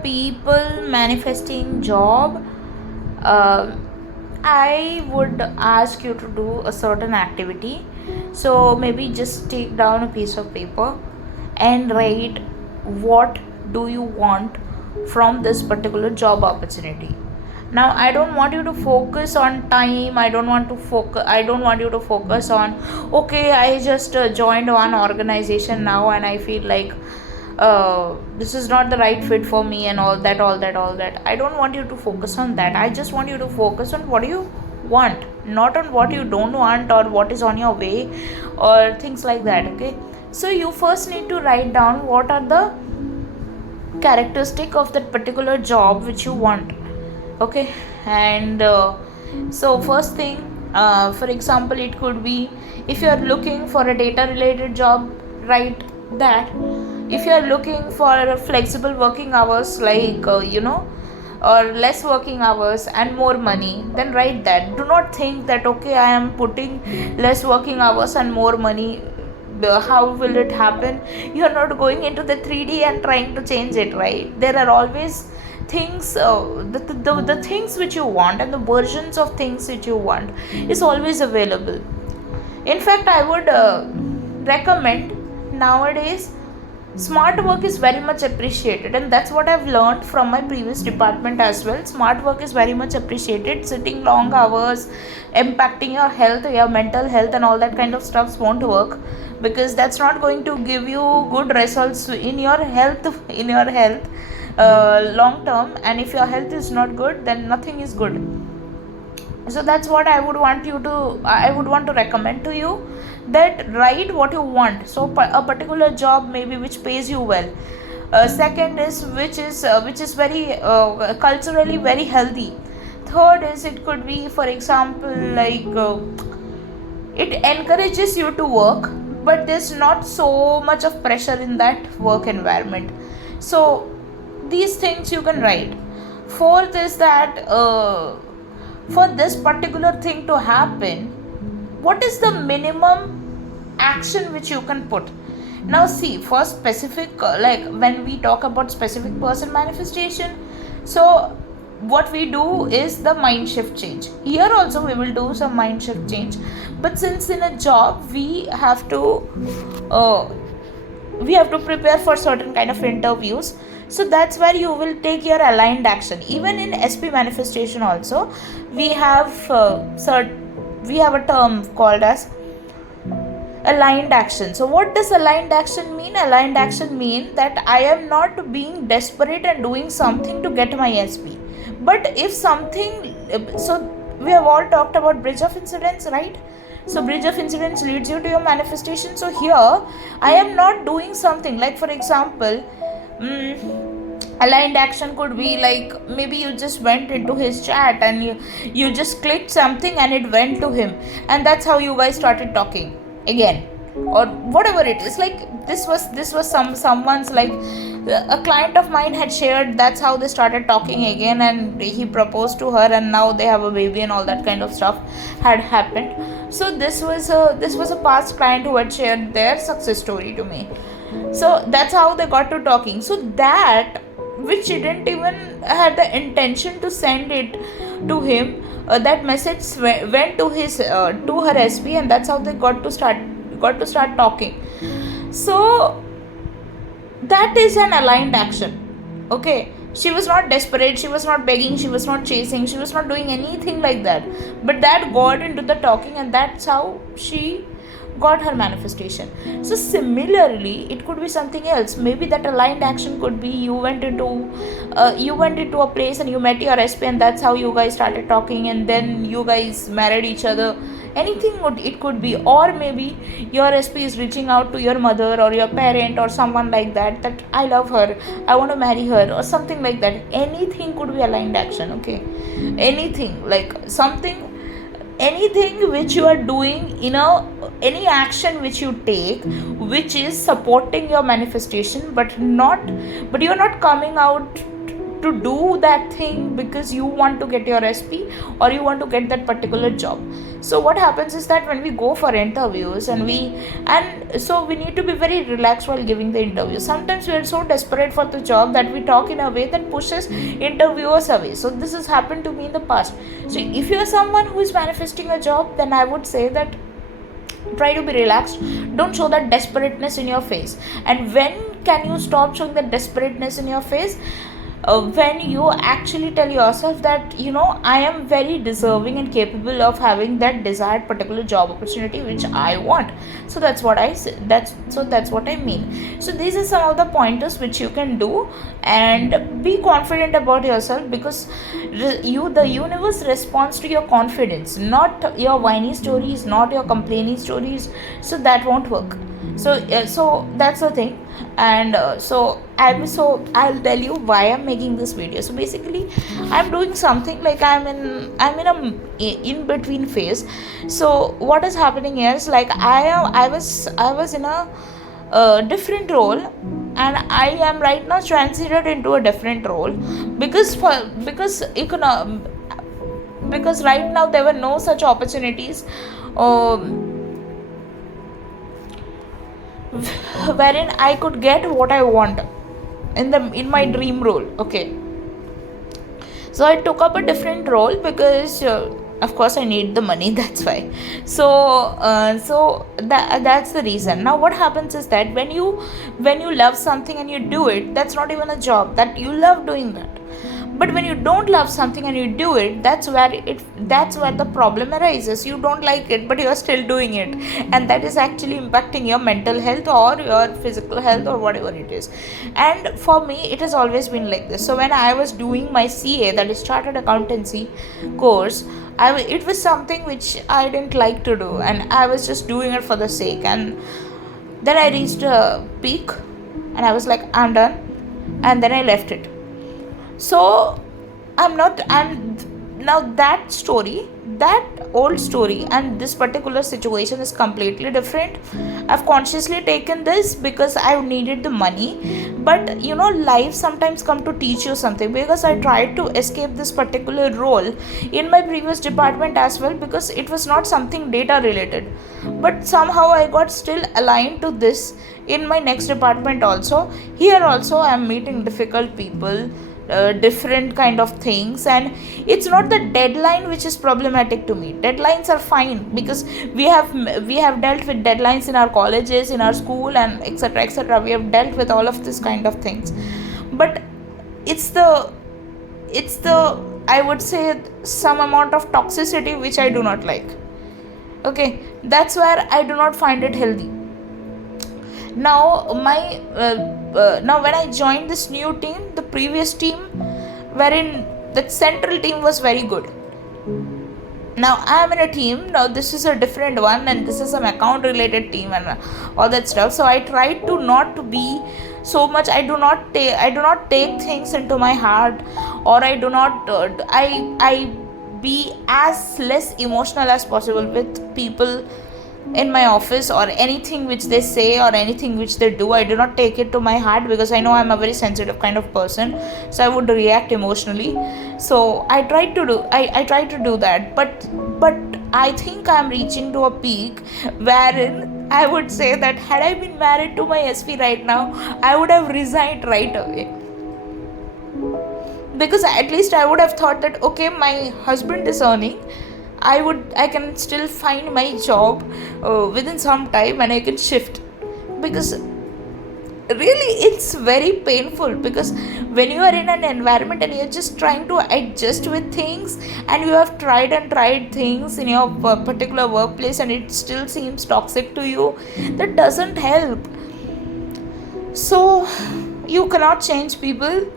People manifesting job, uh, I would ask you to do a certain activity. So maybe just take down a piece of paper and write what do you want from this particular job opportunity. Now I don't want you to focus on time. I don't want you to focus on, okay, I just joined one organization now and I feel like this is not the right fit for me, and all that. I don't want you to focus on that. I just want you to focus on what you want, not on what you don't want or what is on your way or things like that. Okay, so you first need to write down what are the characteristic of that particular job which you want. Okay, and so first thing, for example, it could be, if you are looking for a data related job, write that. If you are looking for flexible working hours, like or less working hours and more money, then write that. Do not think that, okay, I am putting less working hours and more money, how will it happen? You are not going into the 3D and trying to change it, right? There are always things, the things which you want and the versions of things which you want is always available. In fact, I would recommend, nowadays smart work is very much appreciated, and that's what I've learned from my previous department as well. Smart work is very much appreciated. Sitting long hours, impacting your health, your mental health and all that kind of stuff won't work, because that's not going to give you good results in your health long term. And if your health is not good, then nothing is good. So that's what I would want to recommend to you, that write what you want. So a particular job maybe which pays you well. Second is which is very culturally very healthy. Third is, it could be, for example, like it encourages you to work, but there's not so much of pressure in that work environment. So these things you can write. Fourth is that, for this particular thing to happen, what is the minimum action which you can put? Now see, for specific, like when we talk about specific person manifestation, so what we do is the mind shift change. Here also we will do some mind shift change, but since in a job uh, we have to prepare for certain kind of interviews, so that's where you will take your aligned action. Even in SP manifestation also, we have we have a term called as aligned action. So what does aligned action mean? Aligned action mean that I am not being desperate and doing something to get my SP, but if something, so we have all talked about bridge of incidents, right? So bridge of incidents leads you to your manifestation. So here I am not doing something, like for example, aligned action could be like, maybe you just went into his chat and you just clicked something and it went to him, and that's how you guys started talking again, or whatever it is. Like this was someone's, like a client of mine had shared, that's how they started talking again, and he proposed to her and now they have a baby and all that kind of stuff had happened. So this was a past client who had shared their success story to me. So that's how they got to talking. So that, which she didn't even had the intention to send it to him, that message went to his to her SP, and that's how they got to start talking. So that is an aligned action. Okay, she was not desperate, she was not begging, she was not chasing, she was not doing anything like that, but that got into the talking, and that's how she got her manifestation. So similarly, it could be something else. Maybe that aligned action could be, you went into a place and you met your SP, and that's how you guys started talking, and then you guys married each other. Anything it could be. Or maybe your SP is reaching out to your mother or your parent or someone like that, that I love her, I want to marry her, or something like that. Anything could be aligned action. Okay, anything, like something, anything which you are doing, any action which you take which is supporting your manifestation, but you're not coming out to do that thing because you want to get your SP or you want to get that particular job. So what happens is that when we go for interviews and so we need to be very relaxed while giving the interview. Sometimes we are so desperate for the job that we talk in a way that pushes interviewers away. So this has happened to me in the past. So if you are someone who is manifesting a job, then I would say that try to be relaxed. Don't show that desperateness in your face. And when can you stop showing that desperateness in your face? When you actually tell yourself that, I am very deserving and capable of having that desired particular job opportunity which I want. So that's what I say. That's what I mean. So these are some of the pointers which you can do, and be confident about yourself, because the universe responds to your confidence, not your whiny stories, not your complaining stories. So that won't work. So that's the thing. And I'll tell you why I'm making this video. So basically, I'm doing something like I'm in a in between phase. So what is happening is, like, I was in a different role, and I am right now transited into a different role, because right now there were no such opportunities wherein I could get what I want in my dream role. Okay, so I took up a different role because of course I need the money. That's why. That's the reason. Now what happens is that when you love something and you do it, that's not even a job, that you love doing that. But when you don't love something and you do it, that's where the problem arises. You don't like it, but you are still doing it, and that is actually impacting your mental health or your physical health or whatever it is. And for me, it has always been like this. So when I was doing my CA, that is Chartered Accountancy course, it was something which I didn't like to do, and I was just doing it for the sake. And then I reached a peak, and I was like, I'm done, and then I left it. So I'm now that old story and this particular situation is completely different. I've consciously taken this because I needed the money, but life sometimes come to teach you something, because I tried to escape this particular role in my previous department as well, because it was not something data related, but somehow I got still aligned to this in my next department also. Here also I am meeting difficult people, different kind of things, and it's not the deadline which is problematic to me. Deadlines are fine, because we have dealt with deadlines in our colleges, in our school, and etc. We have dealt with all of this kind of things. But it's the I would say some amount of toxicity which I do not like. Okay, that's where I do not find it healthy. Now when I joined this new team, the previous team, wherein the central team was very good. Now I am in a team, now this is a different one, and this is an account related team and all that stuff. So I try to not to be so much, I do not take things into my heart, or I do not I be as less emotional as possible with people in my office, or anything which they say or anything which they do. I do not take it to my heart, because I know I'm a very sensitive kind of person, so I would react emotionally. So I try to do that, but I think I'm reaching to a peak wherein I would say that had I been married to my SP right now, I would have resigned right away, because at least I would have thought that, okay, my husband is earning, I can still find my job within some time, and I can shift. Because really it's very painful, because when you are in an environment and you're just trying to adjust with things, and you have tried things in your particular workplace, and it still seems toxic to you, that doesn't help. So you cannot change people,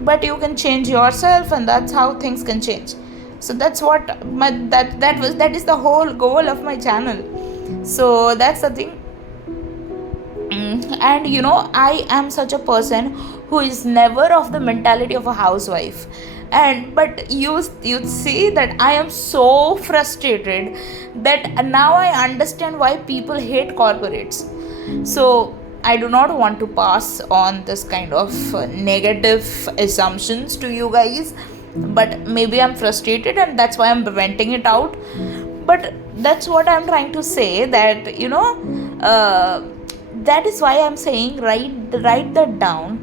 but you can change yourself, and that's how things can change. So that's what that is the whole goal of my channel. So that's the thing. And I am such a person who is never of the mentality of a housewife, but you see that I am so frustrated that now I understand why people hate corporates. So I do not want to pass on this kind of negative assumptions to you guys, but maybe I'm frustrated, and that's why I'm venting it out. But that's what I'm trying to say, that uh, that is why I'm saying, write that down.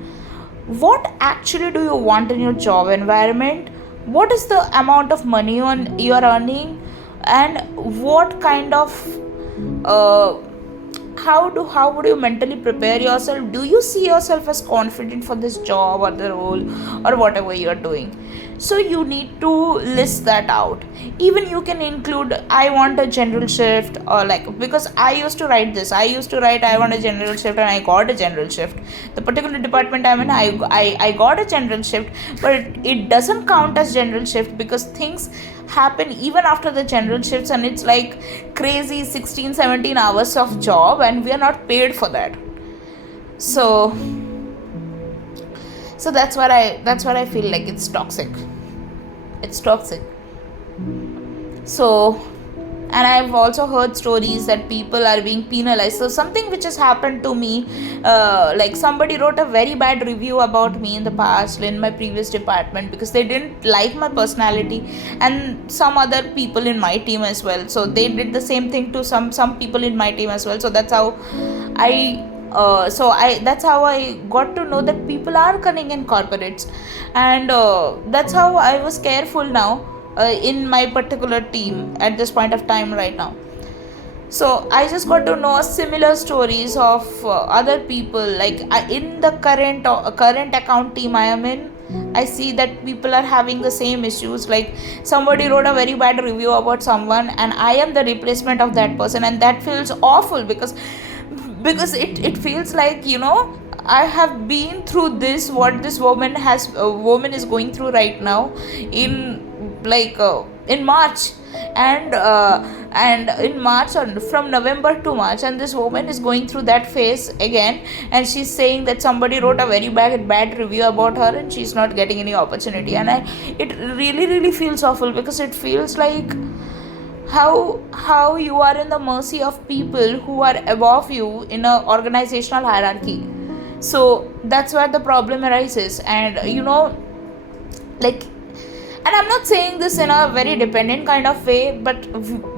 What actually do you want in your job environment? What is the amount of money you are earning? And what kind of uh, how would you mentally prepare yourself? Do you see yourself as confident for this job or the role or whatever you are doing? So you need to list that out. Even you can include, I want a general shift, or like, because I used to write this, I used to write I want a general shift, and I got a general shift. The particular department I'm in, I got a general shift, but it doesn't count as general shift because things happen even after the general shifts, and it's like crazy 16-17 hours of job, and we are not paid for that. So that's what I feel like. It's toxic. So, and I've also heard stories that people are being penalized. So something which has happened to me, like somebody wrote a very bad review about me in the past in my previous department because they didn't like my personality, and some other people in my team as well. So they did the same thing to some people in my team as well. So that's how I got to know that people are cunning in corporates, and that's how I was careful now in my particular team at this point of time right now. So I just got to know similar stories of other people, like in the current account team I am in. I see that people are having the same issues. Like somebody wrote a very bad review about someone, and I am the replacement of that person, and that feels awful because it feels like, I have been through this, what this woman is going through right now, in March, and in March, or from November to March, and this woman is going through that phase again, and she's saying that somebody wrote a very bad review about her, and she's not getting any opportunity. And it really really feels awful, because it feels like how you are in the mercy of people who are above you in a organizational hierarchy. So that's where the problem arises. And like, and I'm not saying this in a very dependent kind of way, but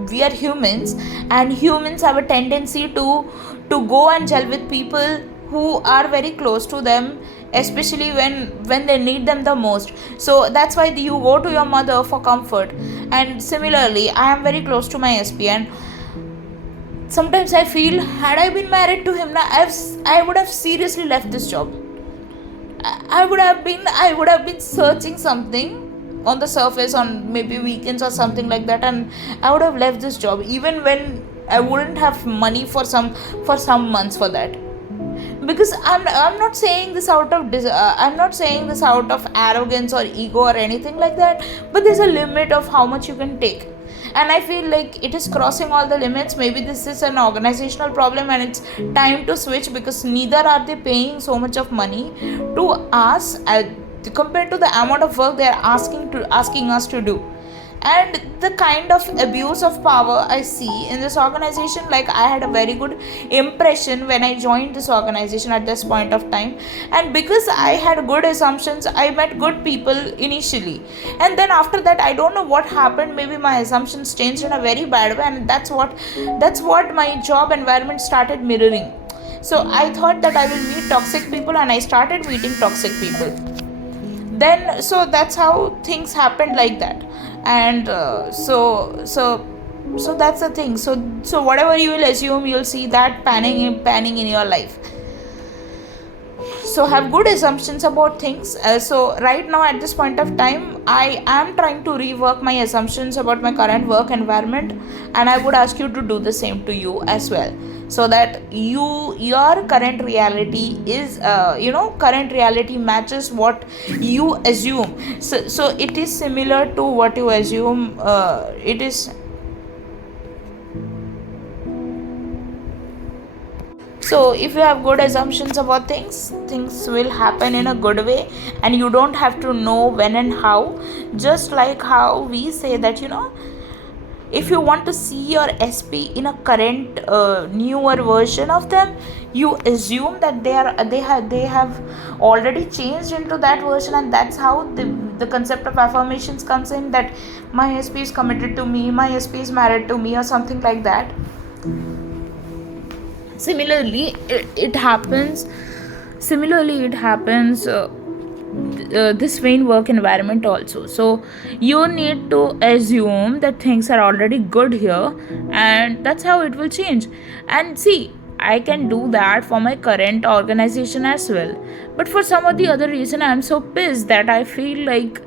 we are humans, and humans have a tendency to go and gel with people who are very close to them, especially when they need them the most. So that's why you go to your mother for comfort. And similarly, I am very close to my SP, and sometimes I feel, had I been married to him, I would have seriously left this job. I would have been searching something on the surface on maybe weekends or something like that, and I would have left this job even when I wouldn't have money for some months for that. Because I'm not saying this out of I'm not saying this out of arrogance or ego or anything like that, but there's a limit of how much you can take. And I feel like it is crossing all the limits. Maybe this is an organizational problem, and it's time to switch, because neither are they paying so much of money to us compared to the amount of work they are asking us to do. And the kind of abuse of power I see in this organization, like, I had a very good impression when I joined this organization at this point of time, and because I had good assumptions, I met good people initially, and then after that, I don't know what happened. Maybe my assumptions changed in a very bad way, and that's what my job environment started mirroring. So I thought that I will meet toxic people, and I started meeting toxic people. Then, so that's how things happened like that. And so that's the thing. So whatever you will assume, you'll see that panning in your life. So have good assumptions about things. So right now, at this point of time, I am trying to rework my assumptions about my current work environment, and I would ask you to do the same to you as well, so that your current reality is current reality matches what you assume. So it is similar to what you assume. It is So if you have good assumptions about things will happen in a good way, and you don't have to know when and how. Just like how we say that, if you want to see your SP in a current newer version of them, you assume that they have already changed into that version, and that's how the concept of affirmations comes in, that my SP is committed to me, my SP is married to me, or something like that. Similarly it happens this way in work environment also. So you need to assume that things are already good here, and that's how it will change. And see, I can do that for my current organization as well, but for some or the other reason I'm so pissed that I feel like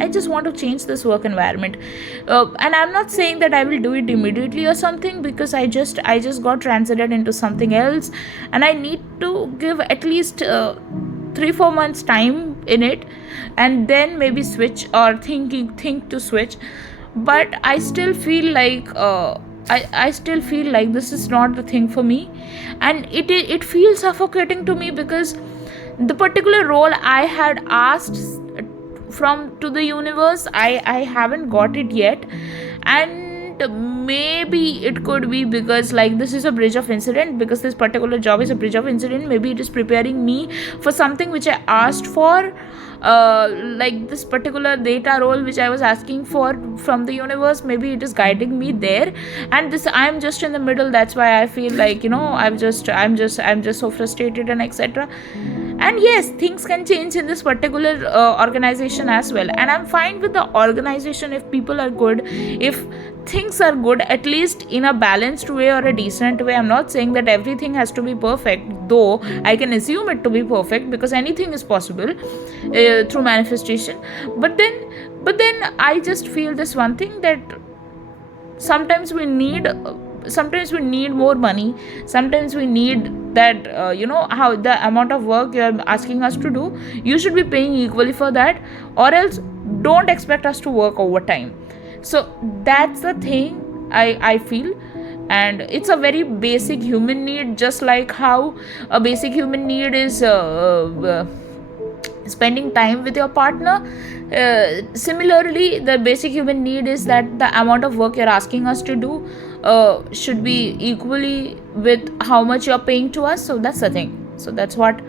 I just want to change this work environment. And I'm not saying that I will do it immediately or something, because I just got transited into something else, and I need to give at least 3-4 months time in it, and then maybe switch, or think to switch. But I still feel like I still feel like this is not the thing for me, and it feels suffocating to me, because the particular role I had asked from to the universe, I haven't got it yet. And maybe it could be because, like, this is a bridge of incident, because this particular job is a bridge of incident. Maybe it is preparing me for something which I asked for, like this particular data role which I was asking for from the universe. Maybe it is guiding me there, and this, I'm just in the middle. That's why I feel like, I'm just so frustrated, and etc. And yes, things can change in this particular organization as well, and I'm fine with the organization if people are good, if things are good, at least in a balanced way or a decent way. I'm not saying that everything has to be perfect, though I can assume it to be perfect, because anything is possible through manifestation. But then I just feel this one thing, that sometimes we need more money, sometimes we need that, how the amount of work you're asking us to do, you should be paying equally for that, or else don't expect us to work overtime. So that's the thing I feel. And it's a very basic human need, just like how a basic human need is spending time with your partner. Similarly, the basic human need is that the amount of work you're asking us to do should be equally with how much you're paying to us. So that's the thing. So that's what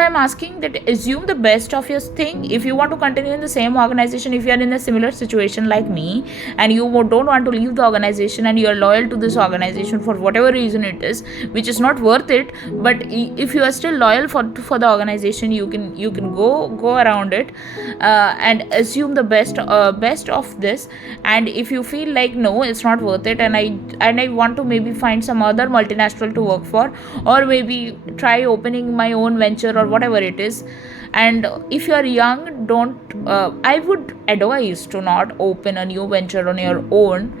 I'm asking, that assume the best of your thing. If you want to continue in the same organization, if you are in a similar situation like me, and you don't want to leave the organization, and you are loyal to this organization for whatever reason it is, which is not worth it, but if you are still loyal for the organization, you can go around it, and assume the best of this. And if you feel like, no, it's not worth it, and I want to maybe find some other multinational to work for, or maybe try opening my own venture or whatever it is. And if you are young, I would advise to not open a new venture on your own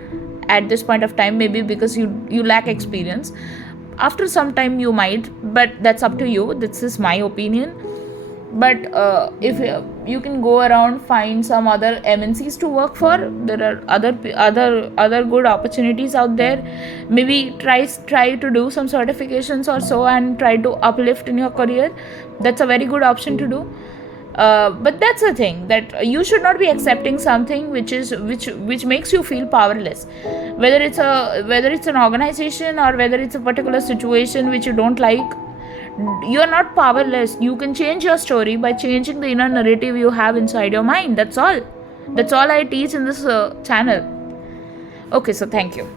at this point of time, maybe because you lack experience. After some time you might, but that's up to you. This is my opinion. But if you can go around, find some other MNCs to work for, there are other good opportunities out there. Maybe try to do some certifications or so, and try to uplift in your career. That's a very good option to do. But that's the thing, that you should not be accepting something which makes you feel powerless, whether it's an organization, or whether it's a particular situation which you don't like. You are not powerless. You can change your story by changing the inner narrative you have inside your mind. That's all I teach in this channel. Okay, so thank you.